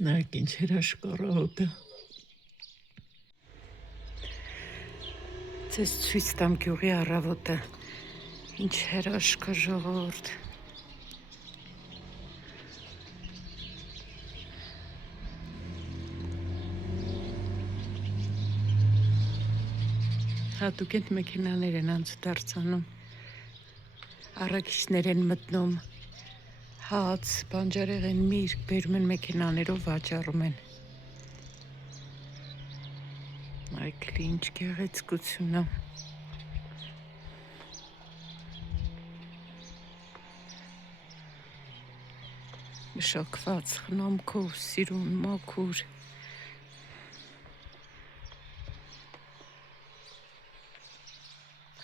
Նայեք ինչ հրաշքարահոտ է։ Ձեզ ցույց տամ գյուղի առավոտը։ Ինչ հրաշք է ժողովուրդ։ Հատուկ են մեքենաներ են անցուդարձանում, առաքիչներ են մտնում, հաց, բանջարեղեն, միրգ բերում են մեքենաներով վաճառում են։ Այք ինչ գեղեցկություն է։ Մշակված, խնամքով, սիրուն, մաքուր։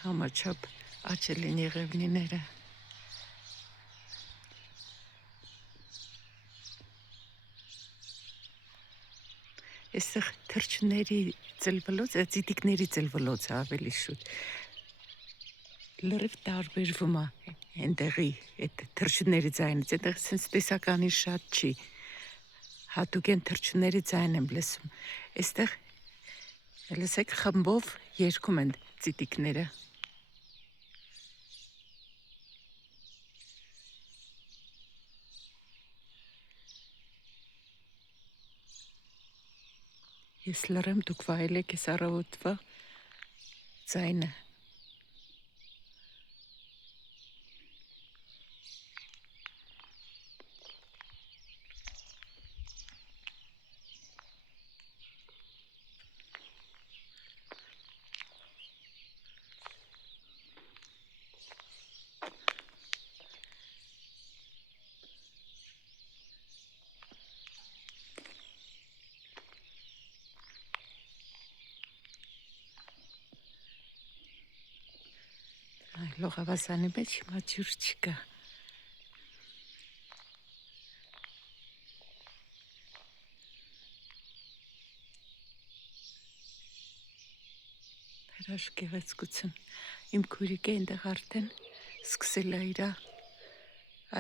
Համաչափ աճել են եղևնիները։ Այստեղ թռչունների ծլվլոց, ծիտիկների ծլվլոց ավելի շուտ։ Լրիվ տարբերվում է այնտեղի այդ թռչունների ձայնից, այնտեղ sense տեսականի շատ չի։ Հատուկ են թռչունների ձայն եմ լսում։ Այստեղ լսեք խմբով երգում են ծիտիկները։ Ես լռեմ, դուք վայելեք այս առավոտվա ձայնը։ Լողավազանի մեջ հիմա ջուր չկա։ Հրաշք գեղեցկություն։ Իմ քույրիկը այնտեղ արդեն սկսել է իր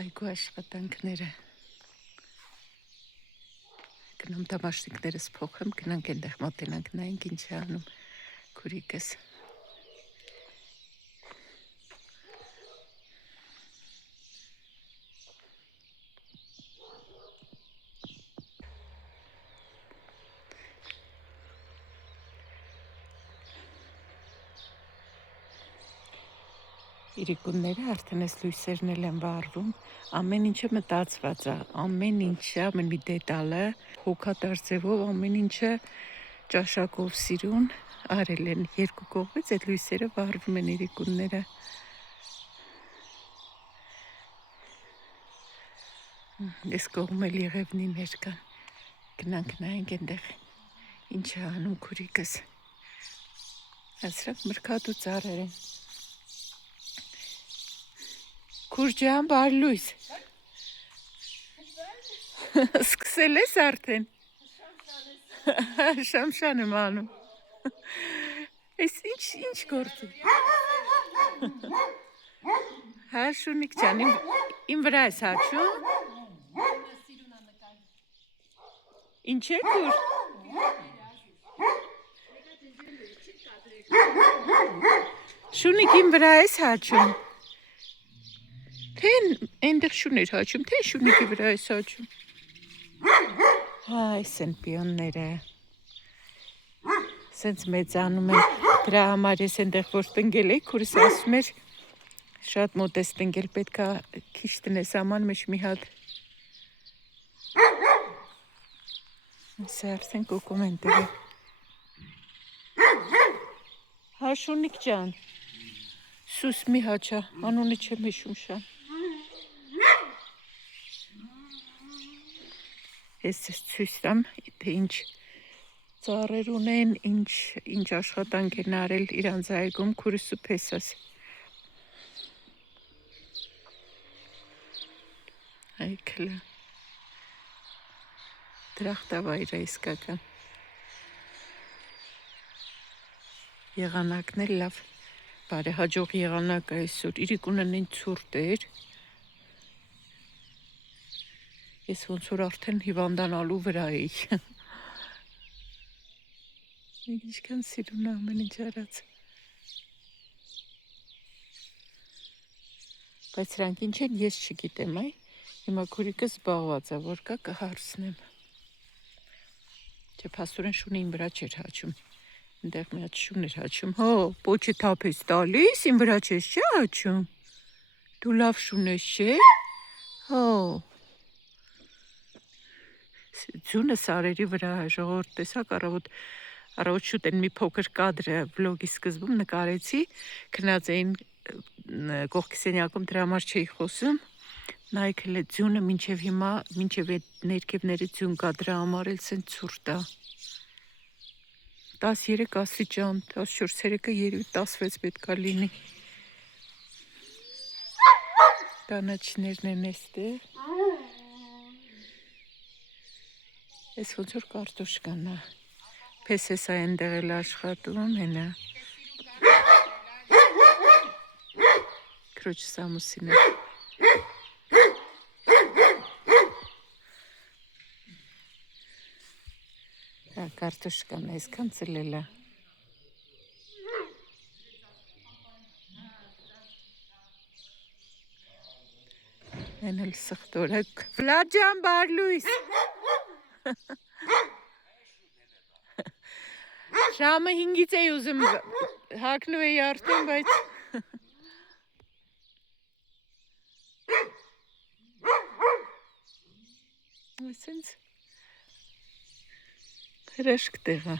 այգու աշխատանքները։ Գնում դամաշնիկներս փոխեմ, գնանք այնտեղ մոտենանք, նայենք ինչ է անում քույրիկս։ Իրիկունները արդեն այս լույսերն էլ են վառվում, ամեն ինչը մտածված է, ամեն ինչը, ամեն մի դետալը հոգատար ձևով, ամեն ինչը ճաշակով սիրուն արել են, երկու կողմից այդ լույսերը վառվում են իրիկունները։ Այս կողմում էլ եղևնիներ կան, գնանք նայենք այնտեղ ինչ է անում քուրիկս։ Սրանք մրգատու ծառեր են։ Քուրջան, բարի լույս։ Սկսել ես արդեն։ Շամշան եմ անում։ Այս ինչ գործ է։ Հա, Շունիկ ջան, իմ վրա ես հաչում։ Ինչ է քուր։ Շունիկ իմ վրա ես հաչում։ Թե այնտեղ Շուներ հաչում, թե Շունիկի վրա ես հաչում։ Հա, այս են պիոնները։ Սենց մեծանում են, դրա համար ես այնտեղ որ տնկել էի, քուրս ասում էր, շատ մոտ ես տնկել, պետք է քիչ տնես աման մեջ մի հատ։ Սա արդեն կոկում են տվել։ Հա, Շունիկ ջան, սուս մի հաչա, անունը չեմ հիշում շան։ Ես ցույց տամ, թե ինչ ծառեր ունեն, ինչ աշխատանք են արել իրանց այգում քուրս ու փեսաս։ Այքլը դրախտավայր է իսկական։ Եղանակն էլ լավ, բարեհաջող եղանակ է այսօր, իրիկունն ինչ ցուրտ էր։ Ես ոնց որ արդեն հիվանդանալու վրա էի։ Մենք ինչքան սիրուն ամեն ինչ արած։ Բայց սրանք ինչ են ես չգիտեմ, այ։ Հիմա քուրիկը զբաղված է, որ կա կհարցնեմ։ Չէ, փաստորեն շունը իմ վրա չէր հաչում։ Այնտեղ մի հատ շուն էր հաչում։ Հո, պոչը թափես տալիս, իմ վրա չես չէ հաչում։ Դու լավ շուն ես, չէ։ Հո։ Ձյունը սարերի վրա է, ժողովուրդ, տեսակ առավոտ շուտ են մի փոքր կադրը վլոգի սկզբում նկարեցի, քնած էին կողքի սենյակում, դրա համար չէի խոսում, նայեք հենց ձյունը մինչև հիմա, մինչև այդ ներքևների ձյուն կա, դրա համար էլ սեն ցուրտ է։ 13 աստիճան, 14 երեկը երևի 16 պետք է լինի։ Կանաչներն են էստեղ։ Ես ոնց որ կարտոշկան է։ Փեսեսա այնտեղ էլ աշխատում, հենա։ Քրոջս ամուսինը։ Հա, կարտոշկան է, այսքան ծլել է։ Այն էլ սխտոր է։ Վլաջան, բարլույս։ Ժամը 5-ից էի ուզում հագնում էի արդեն, բայց այսինց հրաշք տեղ է։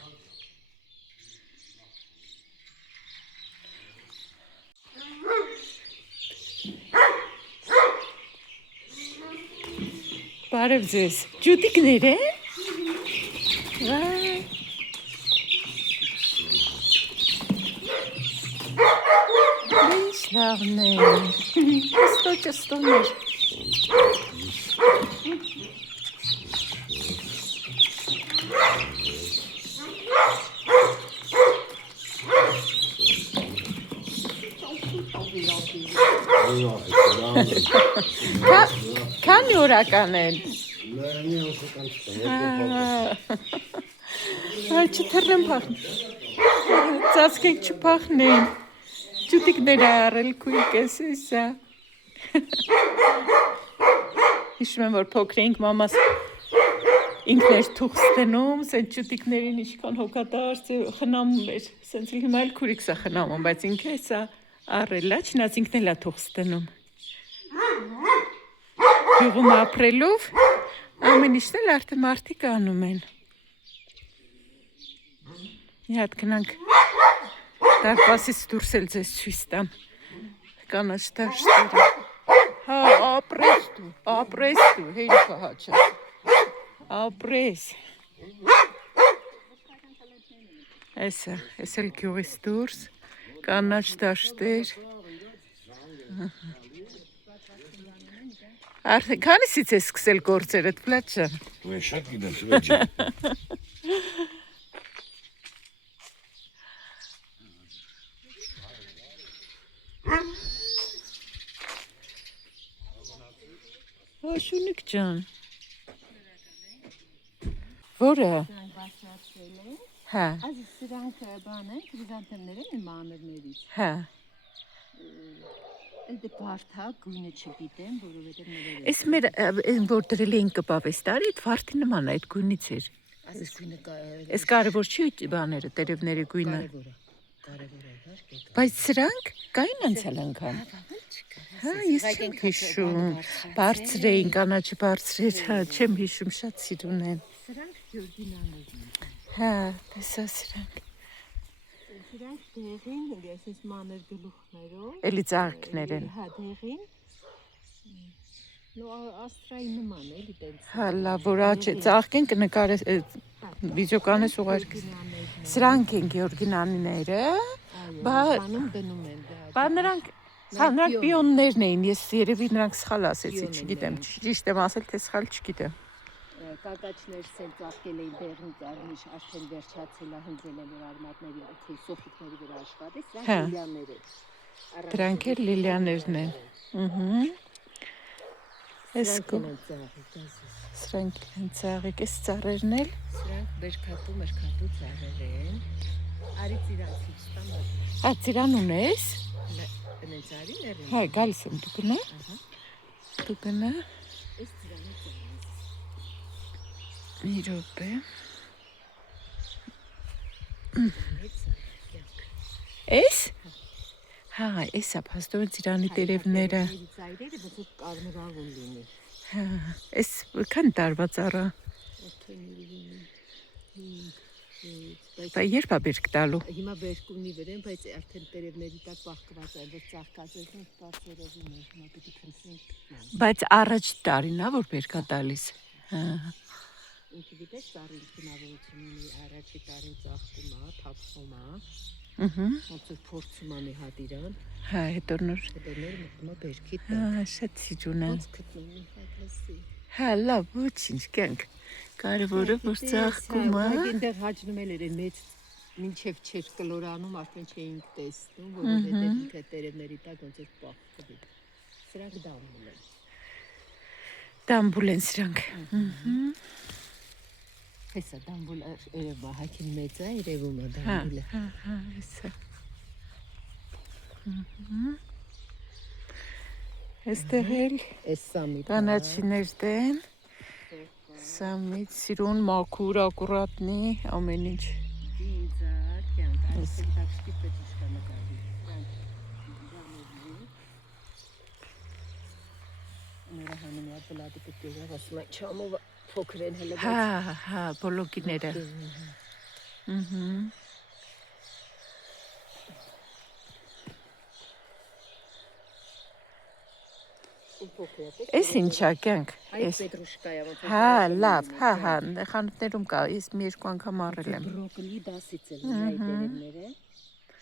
Բարև ձեզ։ Ջուտիկներ են։ Վայ։ Ինչ լավն է։ Ճստոներ։ Քանի օրական են։ Այ չթռնեմ փախն։ Ծածկեք չփախնեն։ Ջուտիկներ արել քույրիկես էսա։ Հիշում եմ որ փոքր էինք մամաս ինքն էր թուղթ ստնում, սենց ջուտիկներին ինչքան հոգատար խնամում էր։ Սենց էլ հիմա էլ քուրիկս է խնամում, բայց ինքը էսա արել է, չնայած ինքն էլ է թուղթ ստնում։ Գյուղում ապրելով ամեն ինչն էլ արդեն մարդիկ անում են։ Մի հատ գնանք դարպասից դուրս էլ ձեզ ցույց տամ կանաչ դաշտերը։ Հա, ապրես դու, հերիքա հաչա։ Ապրես։ Էսա, էս էլ գյուղից դուրս, կանաչ դաշտեր։ Արդեն քանիսից ես սկսել գործերդ, Վլադ ջան։ Ու շատ գիտեմ, սվեջի։ Շունիկ ջան։ Որը։ Հա։ Այս սրանք բան են, քրիզանթեմներ են մանրներից։ Հա։ Այդ բարթա գույնը չգիտեմ, որովհետև ներել։ Էս մեր այն որ դրել էին կպավեստարի, այդ վարդի նման է, այդ գույնից էր։ Այս գույնը Էս կարևոր չի բաները, տերևների գույնը։ Կարևոր է, հա։ Բայց սրանք կային անցյալ անգամ։ Հա, ես չեմ հիշում։ Բարձր էին, կանաչը բարձր էր, հա, չեմ հիշում, շատ սիրուն են։ Սրանք գյորգինաներ են։ Հա, տեսա սրանք։ Սրանք դեղին, այսպես մանր գլուխներով։ Էլի ծաղիկներ են։ Հա, դեղին։ Նո աստրայի նման էլի տենց։ Հա, լավ, որ աչե ծաղկեն կնկարես վիդեոկանես ուղարկես։ Սրանք են գեորգինանիները։ Բանում դնում են դա։ Բա նրանք պիոններն էին, ես երևի նրանք սխալ ասեցի, չգիտեմ, ճիշտ եմ ասել, թե սխալ չգիտեմ։ Կակաչներ սեն ծաղկել էին դեղին ծառնիշ, արդեն վերջացել է հնձել են որ արմատների, թե սոֆիտների վրա աշխատի, սրանք լիլիաներ են։ Դրանք էլ լիլիաներն են։ Էս կո ծաղիկ, սրանք են ծաղիկ, էս ծառերն էլ։ սրանք մերկատու ծաղեր են։ Արի ծիրանցից տամ ադի։ Հա, ծիրան ունես։ Ընենց արիներ են։ Հա, գալիս եմ, դու գնա։ Ահա, Դու գնա։ այս ծիրանը ծաղրից։ Մի րոպե։ Էս։ Հա, էսա փաստորեն ծիրանի տերևները։ Ծայրերը ոնց որ կարմրավուն լինի։ Հա, էս քան տարվա ծառա։ Դա երբ է բերք տալու։ Հիմա բերք ունի վրան, բայց արդեն տերևների տակ բաղկված են, որ ծաղկածերն են կարծերևին են, հիմա պիտի քնսենք։ Բայց առաջ տարին է որ բերք է տալիս։ Հա։ Ինքը գիտես ծառի բնավորություն ունի, առաջի տարին ծաղկում է, թափվում է, Ահա։ ոնց որ փորձում է մի հատ իրան, Հա, հետո նոր։ հետո նոր մտնում է բերքի տակ։ Հա, շատ սիջուն է։ Ոնց գտնում մի հատ լսի։ Հա, լավ, ոչինչ, կյանք։ Կարևորը որ ծաղկում է։ Այնտեղ հաջնում էր այն մեծ մինչև չէր կլորանում, արդեն չէինք տեսնում, որովհետև ինքը տերևների տակ ոնց էր պահվում։ Սրանք դամբուլ են։ Դամբուլ են սրանք։ Հեսա դամբուլ երևա, հակին մեծ է, երևում է Հա, դամբուլը։ հա, հա, էսա։ Այստեղ էլ Էս սամիտ։ կանաչիներ դեն։ Սամիտ, սիրուն, մաքուր, ակուրատնի, ամեն ինչ։ Դինձար, կյանք, այսպես տաքսի պետիշկա նկարի։ Սրանք դամբուլի։ Նորա հանում է բլադի պետերը, ասում է չամով փոքր են հələ Հա, հա, բոլոկիները։ Ահա։ Էս ինչա կյանք։ Այս պետրուշկայա ոնց որ Հա, լավ, հա, հա, խանութներում կա, ես մի երկու անգամ առել եմ։ բրոկոլի դասից էլ նայ տերևները։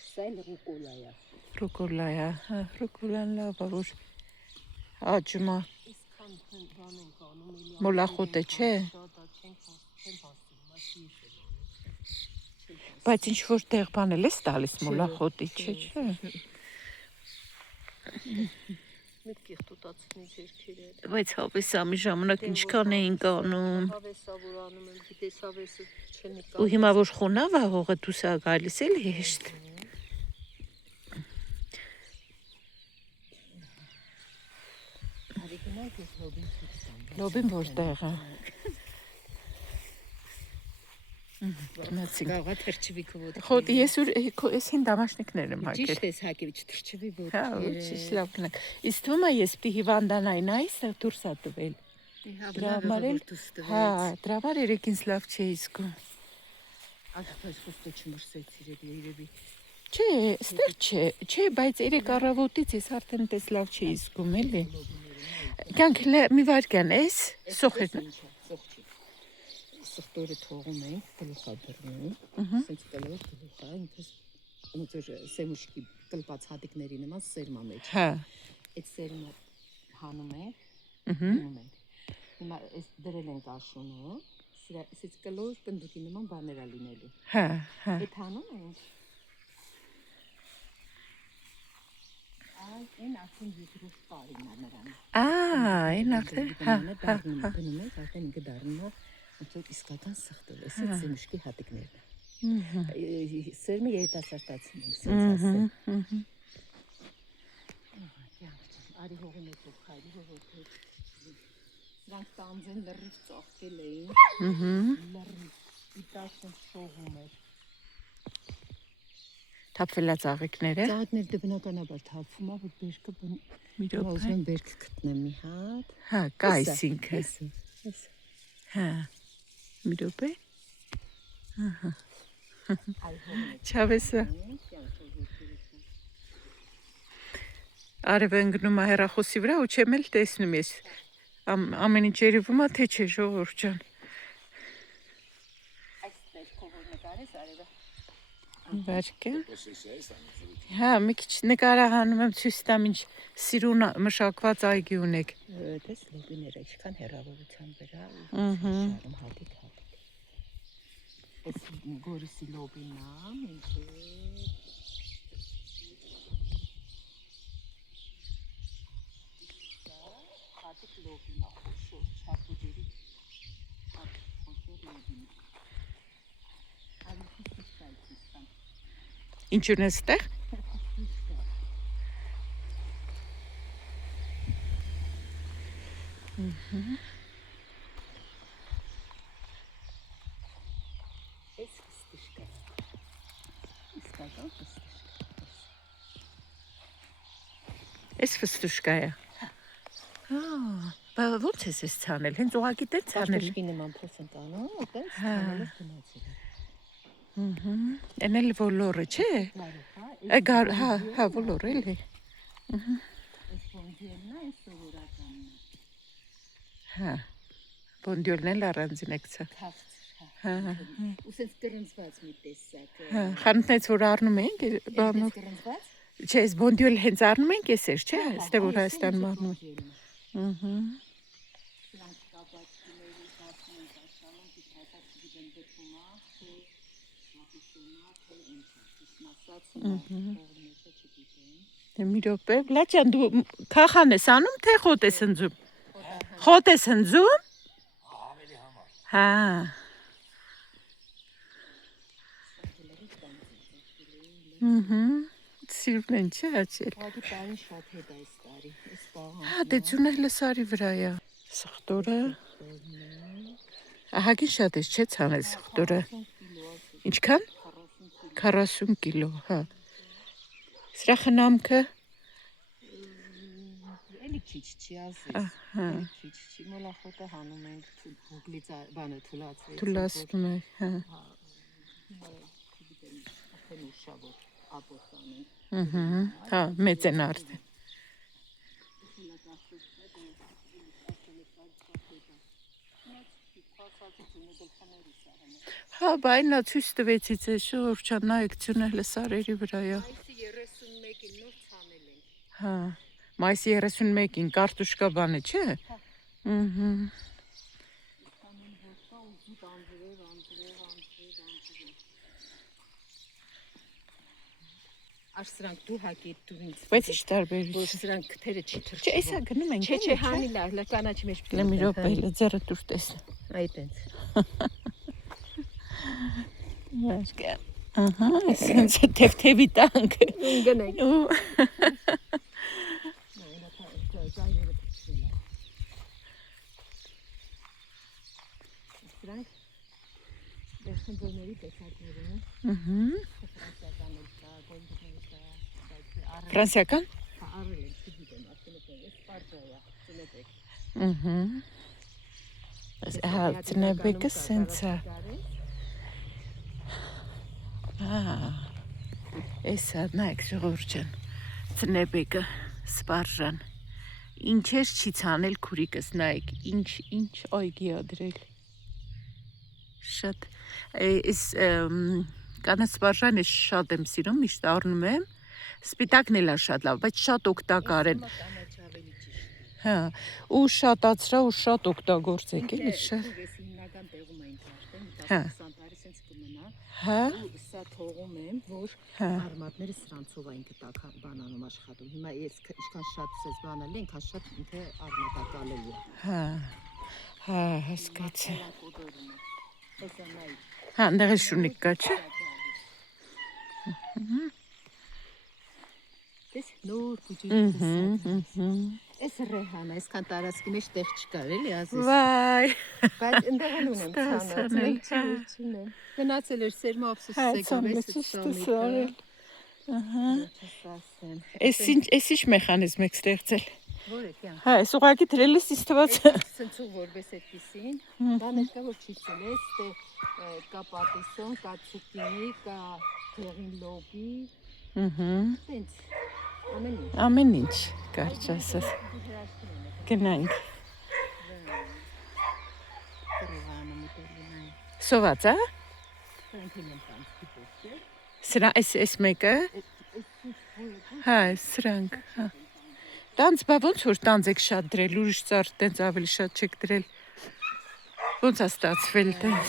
Սա էլ ռուկոլա է։ Ռուկոլա է, հա, ռուկոլան լավ է, որ աճում է։ Իսկան բան են կանում էլի։ Մոլախոտ է, չէ։ Դա չեն հասցնում, մասի է։ Բայց ինչ որ տեղ բան էլ ես տալիս մոլախոտի, չէ։ Մեկ կիղտոտացնի ձերքերը։ Բայց հավեսամի ժամանակ ինչքան էին կանում։ Հավեսա որ անում եմ, գիտես հավեսը չնկա։ Ու հիմա որ խոնավ է հողը դու սա գալիս էլ հեշտ։ Արի գնանք ես լոբին ցույց տամ։ Լոբին որտեղ է։ Գնացինք։ Գաղա թրջվիկը ոտ։ Խոտ ես ես հին դամաշնիկներ եմ հագել։ Ճիշտ ես հակիվիչ թրջվի ոտ։ Հա, ճիշտ լավ գնանք։ Իսկ թվում է ես պիտի հիվանդանային այս դուրս է տվել։ Հա, դրա համար երեքինս լավ չի զգում։ Ահա խոսքը չմրսեցիր երևի։ Չէ, ստեղ չէ, բայց երեք առավոտից ես արդեն տես լավ չի զգում էլի։ Կյանք մի վարքան էս սոխերն։ Սխտորը թողում ենք, գլուխա բռնում, սենց կլոր գլուխա, ինքս ոնց որ սեմուշկի կլպած հատիկների նման սերմա մեջ։ Հա։ Այդ սերմը հանում ենք, Ահա։ հանում ենք։ Հիմա այս դրել ենք աշունը, սենց կլոր պնդուկի նման բաներ է լինելու։ Հա, հա։ Այդ հանում ենք։ Այն արդեն երկրորդ տարին է նրան։ Այն արդեն, հա, հա։ Դնում ենք, արդեն ինքը դառնում է ոնց որ իսկական սխտել, այս սեմուշկի հատիկներն է։ Սերմը երիտասարդացնում ենք, սենց ասեմ։ Արի հողի մեջ ու քայլի, որովհետև նրանք տանձեն լրիվ ծաղկել էին։ Լրիվ պիտակն շողում էր։ Թափվել է ծաղիկները։ Ծաղիկները դե բնականաբար թափվում է, որ բերքը Մի ուզում րոպե։ եմ բերք գտնեմ մի հատ։ Հա, կա այսինքը։ Էս։ Հա։ Մի րոպե։ Ահա։ Այ հողի Չավեսը։ մեջ կյանքով Արև ընկնում է հեռախոսի վրա ու չեմ էլ տեսնում ես։ Ամեն ինչ երևում է, թե չէ, ժողովուրդ ջան։ այս ներքով որ նկարես արևը։ Վարկե։ Հա, մի քիչ նկարահանում եմ ցույց տամ ինչ սիրուն մշակված այգի ունեք։ Դες լոբիները ինչքան հեռավորության վրա Ահա։ շարում հատիկ։ Այս գորիսի լոբինն է, ինչ հատիկ լոբին ախոշոր չապուջերի ախոշոր լոբին ավելի քիչ Ինչու՞ն է ստեղ։ Էս ֆստիշկա իսկական ֆստիշկա Էս ֆստուշկա է։ Բա ո՞նց է էս ցանել։ Հենց ուղակի դե ցանել։ Ֆստիշկի նման փոս են տանում այտենց ցանելով գնացել Էն էլ ոլորը, չէ։ Հա, ոլորը էլի։ Էս բոնդիելն է սովորականն է Հա։ Բոնդյոլն էլ առանձին եկցա։ քաղցր ու սենց կրնցված մի տեսակ Խանութներից որ առնում ենք, բանով։ կրնցված Չէ, այս բոնդյոլ հենց առնում ենք էսեր, չէ, այստեղ որ Հայաստանում առնում են։ Սրանք կապացիների դասում են դասանում, դիք հայտակ գիտեն դեպումա, թե ապիսոնա, թե ինձ ասած կողմեցը չգիտեն։ Դե մի րոպե, Լաչան դու քախան ես անում, թե խոտ ես հնձում։ Խոտ ես հնձում։ Ավելի համար։ Հա։ Սիրուն են չէ աչել։ Ուղղակի տարին շատ հետ է այս տարի, այս պահան։ Հա, դե ծունել սարի վրա է։ Սխտորը։ Ահագին շատ է, չէ՞ ցանել սխտորը։ Ինչքան։ 40 կիլո, հա։ Սրա խնամքը։ Էլի քիչ չի ասես։ Էլի քիչ չի, մոլախոտը հանում ենք հուգլից բանը թուլացվեց։ Թուլացնում է, հա։ Գիտեմ, արդեն ուշավոր ապոսան են։ Հա, մեծ են արդեն։ Հա, բայնա ցույց տվեցից է շուրջան նայեք ցունել սարերի վրա է։ Մայիսի 31-ին նոր ցանել ենք։ Հա, մայիսի 31-ին կարտուշկա բանը, չէ։ Կանեն ոստա ու զուտ անձրև։ Աշ սրանք դու հակի դու ինձ։ Բայց ի՞նչ Որ տարբերություն։ սրանք թերը չի թրջվում։ Չէ, էսա գնում ենք։ Չէ, հանի լավ, կանաչի մեջ Լե մի րոպե, ձեռը դուր տեսնեմ։ Այտենց։ Մաշկա։ Ահա, այսինքն թեթևի տանք։ Գնենք։ Ու Սրանք դերքնձորների տեսակներ են։ ֆրանսիական։ Հա, առել եմ, չգիտեմ, ասել եմ, ես պարզայա, ծնեբեք։ Հա, ծնեբեկը սենց է։ Էսա նայեք ժողովուրդ ջան, ծնեբեկը սպարժան, ինչեր չի ցանել քուրիկս, նայեք, ինչ այգի ա դրել, շատ, այս կանաչ սպարժան ես շատ եմ սիրում, միշտ առնում եմ, սպիտակն էլ ա շատ լավ, բայց շատ օգտակար են, հա, ու շատացրա ու շատ օգտագործեք, էլի շատ, Ես հիմնական տեղում էին ճաշտեն, Հա։ 10 տարի սենց կմնա, հա, ու սա թողում եմ, որ Հա։ արմատները սրանցով այն կտակ բանանում աշխատում։ Հիմա ես ինչքան շատ սես բանել են, քան շատ ինքը արմատակալել է։ հա, հասկացա, Կոդորում է։ Հեսա նայ։ հա, ընդեղ է շունիկ կա, չէ, Դες նոր փուջի տեսակ։ Էս ռեհանա, այսքան տարածքի մեջ տեղ չկար, էլի ասես։ վայ, Բայց ընդեղ ունեմ Ստասանել, ցանոց, չունեմ։ Գնացել էր սերմա ցանել, Չասեմ։ Էս ինչ մեխանիզմ եք ստեղծել։ Որը կյան։ Հա, այս ուղղակի դրել ես իստված։ Սենցու որպես այդպեսին, բաներ կա որ չի ցելես, թե կա պատիսոն, կա ցուկինի, կա դեղին լոբի, սենց ամեն ինչ։ Ամեն ինչ, կարճ ասած։ Գնանք։ Կրողանը մտերին։ Սոված, հա։ Ֆրանքին եմ տանցի փոքր։ Սրա այս մեկը։ Հա, սրանք, հա։ Տանց, բա ոնց որ տանց եք շատ դրել, ուրիշ ծառ տենց ավելի շատ չեք դրել։ Ոնց է ստացվել տենց։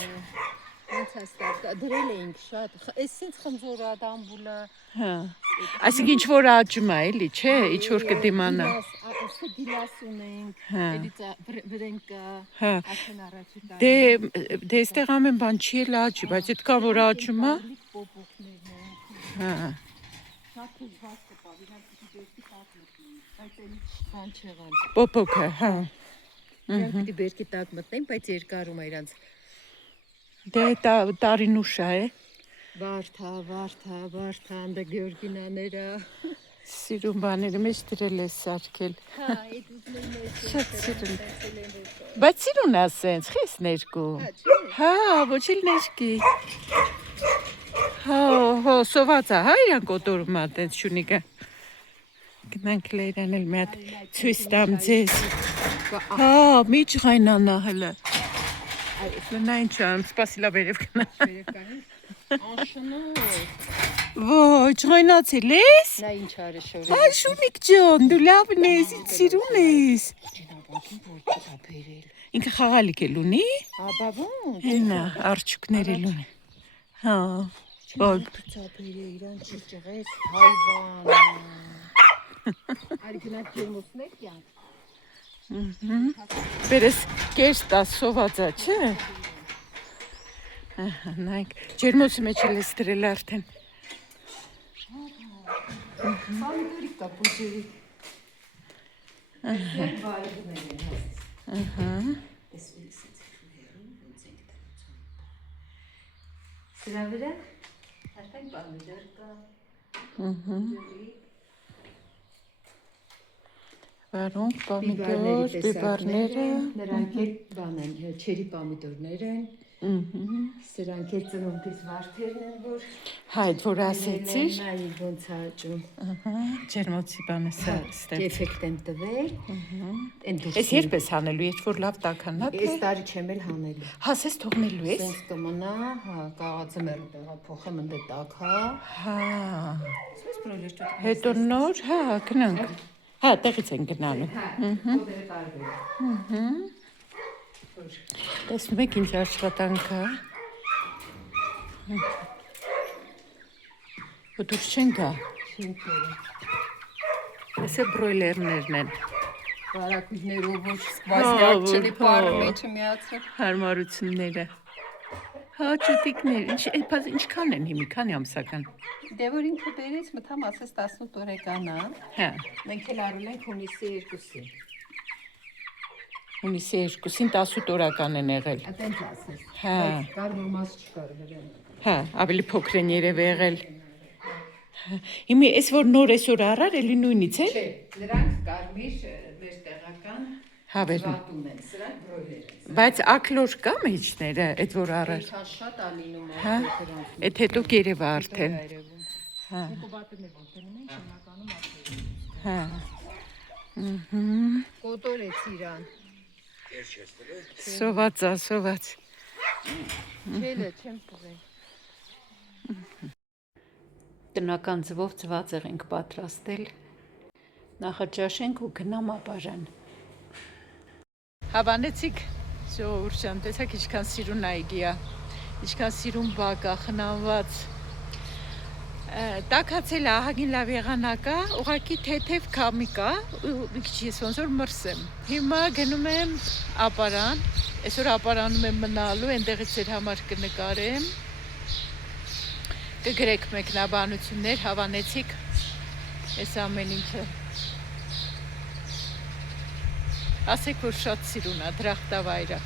ոնց հաստատ դրել էինք շատ էսենց խնձորադամբուլը Հա։ Այսինքն ինչ որ աճում է, էլի, չէ, ինչ որ կդիմանա։ Այստեղ գիլաս ունենք, Հա։ էլի վրենկա, Հա։ արդեն առաջի տան։ Դե այստեղ ամեն բան չի էլ աճի, բայց այդքան որ աճում է։ Պոպոկներն են։ Հա։ Շատ ուժված կպավ, իրանք պիտի բերքի տակ մտնեն, բայց էլի բան չեղան։ Պոպոկը, հա։ Իրանք պիտի բերքի տակ մտնեն, բայց երկարում է իրանց։ Դե տարինուշ է։ Վարդա, անդը Գեորգինաները։ Սիրուն բաների մեջ դրել է սարքել։ Հա, այդ ուզում եմ Շատ սիրուն։ Բայց սիրուն է սենց, խես ներկու։ Հա, ոչ էլ ներկի։ Հա, սոված է, հա, իրան կոտորում է տենց շունիկը։ Գնանք լերան էլ մի հատ ցույց տամ ձեզ։ Հա, մի ջղայնանա հələ։ Նա ինչ ամ, սպասիլա վերև գնա։ Անշնոր։ Ոյ, ջղայնացել ես։ Նա ինչ արի շորը։ Այ շունիկ ջան, դու լավն ես, ինչ սիրուն ես։ Ինքը խաղալիք էլ ունի։ Աբա ո՞ն։ Հենա, արջուկներ էլ ունի։ Հա, ոյ, Ծափերը իրան չճղես հայվան։ Արի գնանք ջերմոսներ կյանք։ բերես կերս տա սովածա, չէ։ Ահա, նայք, ջերմոսի մեջ էլ ես դրել արդեն։ Պամիդորի կա, պուջերի։ Բարիքներ են հասից։ Ահա, Տեսվիլ սից հերում, ոնց ենք դրություն։ Սրա վրա արդեն պամիդոր կա։ վարունգ, պամիդոր, բիբարները։ Նրանք էլ բան են, չերի պամիդորներ են։ Սրանք էլ ծնունդից վարդերն են, որ Հա, այդ որ ասեցիր։ նայի ոնց աճում։ Ահա, ջերմոցի բանը սա ստեղ։ Էֆեկտ եմ տվել։ Ես երբ ես հանելու, երբ որ լավ տականա, Այս տարի չեմ էլ հանելու։ հասես թողնելու ես։ Սենց կմնա, հա, կաղացը մեր տեղափոխեմ ընդ տակ, հա։ Հա, Սենց պրոյեկտը։ հետո նոր, հա, գնանք։ Հա, տեղից են գնալու։ Հոդերը տարբեր։ Տեսնում եք ինչ աշխատանք է։ Ու դուրս չեն գա։ Այս է բրոյլերներն են։ Բարակույրներով ոչ սկվազյակ չլի պարը մեջը միացր։ Հարմարությունները։ Հա, ճուտիկներ, ինչքան են հիմի, քանի ամսական։ Դե որ ինքը բերեց մտամ ասես 18 օրեկան է։ Հա, Մենք էլ արել ենք հունիսի 2-ին։ հունիսի 2-ին 18 օրական են եղել։ Այդտենց ասես։ Հա, Կար որ մաս չկար վրան։ հա, ավելի փոքր են երև եղել։ Հիմի այս որ նոր այսօր առար, էլի նույնից է։ Չէ, նրանք կարմիր մեր տեղական Հավեր։ վատուն են, սրանք բրոյլեր են։ Բայց ակլոր կա մեջները, այդ որ առար։ Այդքան շատ է լինում Հա, դրանց։ այդ հետո գերեվա արդեն։ Հա, Կոբատներ ոնցնում են հիմնականում ապրել։ հա։ Կոտորեց իրան։ Սոված, սոված։ Չելը չեմ փողել։ Տնական ձվով ծվածեղ ենք պատրաստել։ Նախաճաշենք ու գնամ ապարան։ Հավանեցիք ժողովուրդ ջան, տեսեք ինչքան սիրուն այգի է, ինչքան սիրուն բակ է, խնամված։ Տաքացել է ահագին լավ եղանակա, ուղղակի թեթև քամի կա, ու մի քիչ ես ոնց որ մրսեմ։ Հիմա գնում եմ ապարան, այսօր ապարանում եմ մնալու, այնտեղից ձեր համար կնկարեմ։ Կգրեք մեկնաբանություններ, հավանեցիք այս ամեն ինչը։ Ասեք, որ շատ սիրուն է, դրախտավայր է։